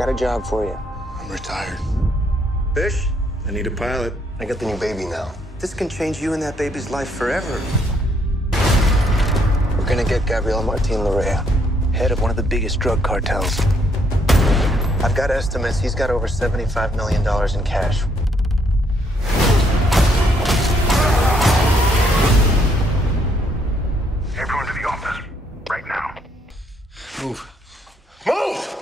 got a job for you. I'm retired. Fish? I need a pilot. I got the new baby now. This can change you and that baby's life forever. We're gonna get Gabriel Martin Larrea, head of one of the biggest drug cartels. I've got estimates. He's got over $75 million in cash. Everyone to the office, right now. Move. Move!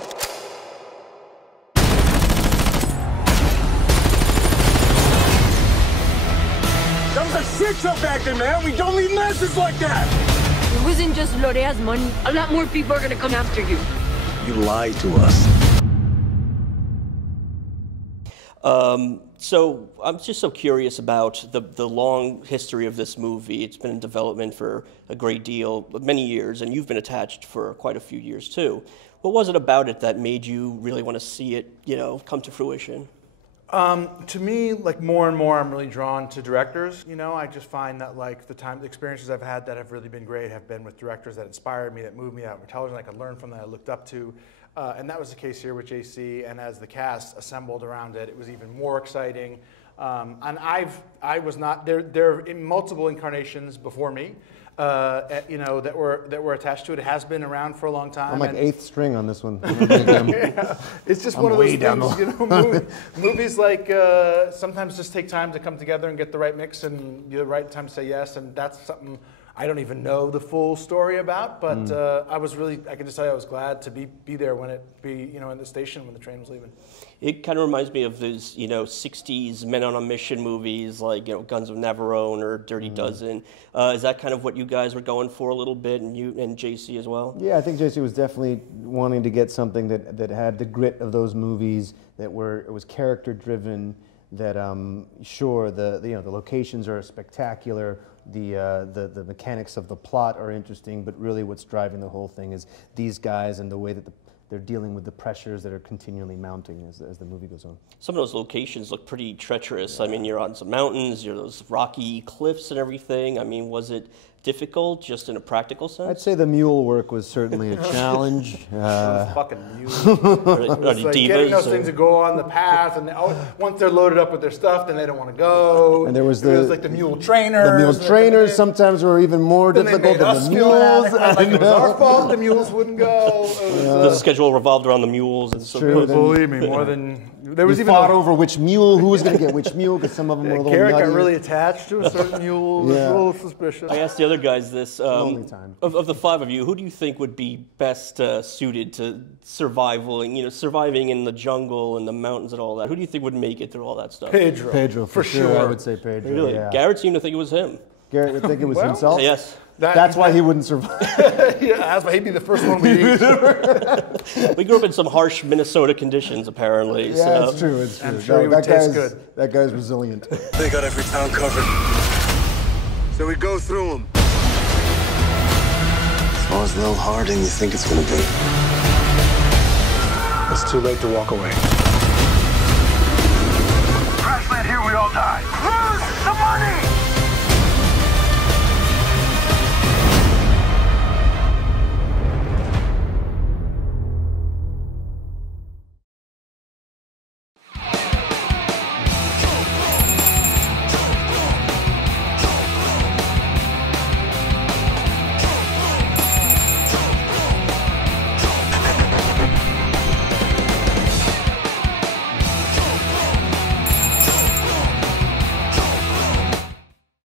That was a shit show back then, man. We don't need messes like that. It wasn't just Lorea's money. A lot more people are gonna come after you. You lied to us. So I'm just so curious about the long history of this movie. It's been in development for a great deal, many years, and you've been attached for quite a few years too. What was it about it that made you really want to see it, come to fruition? To me, like more and more, I'm really drawn to directors. I just find that like the experiences I've had that have really been great have been with directors that inspired me, that moved me out of television, I could learn from, that I looked up to. And that was the case here with JC, and as the cast assembled around it, it was even more exciting. And I was not there in multiple incarnations before me, that were attached to it. It has been around for a long time. I'm like eighth string on this one. Yeah. It's just one of those things, movies like sometimes just take time to come together and get the right mix and the right time to say yes, and that's something I don't even know the full story about, but I can just tell you I was glad to be there when in the station when the train was leaving. It kind of reminds me of those, 60s men on a mission movies like, Guns of Navarone or Dirty Dozen. Is that kind of what you guys were going for a little bit, and you and JC as well? Yeah, I think JC was definitely wanting to get something that had the grit of those movies, it was character driven, that sure, the locations are spectacular, the mechanics of the plot are interesting, but really what's driving the whole thing is these guys and the way that they're dealing with the pressures that are continually mounting as the movie goes on. Some of those locations look pretty treacherous. Yeah. I mean, you're on some mountains, you're those rocky cliffs and everything. I mean, was it difficult just in a practical sense? I'd say the mule work was certainly a challenge. Those fucking mules. Are like getting those things to go on the path, and once they're loaded up with their stuff, then they don't want to go. And there was like the mule trainers. The mule trainers sometimes were even more difficult than the mules. Like it was our fault the mules wouldn't go. The schedule revolved around the mules. And so true. Believe me, more than there was even fought over which mule, who was going to get which mule, because some of them were a little Garrett nutty. got really attached to a certain mule. It was a little suspicious. I asked the other guys this. Lonely time. Of the five of you, who do you think would be best suited to surviving in the jungle and the mountains and all that? Who do you think would make it through all that stuff? Pedro, for sure. I would say Pedro. Really? Yeah. Garrett seemed to think it was him. Garrett would think it was himself? Yes. That's why he wouldn't survive. Yeah, that's why he'd be the first one we eat. We grew up in some harsh Minnesota conditions, apparently. Yeah, it's true. It's true. I'm sure he would taste good. That guy's resilient. They got every town covered. So we go through them. As far as Lil Harding you think it's gonna be. It's too late to walk away. Crash land here, we all die. Lose the money!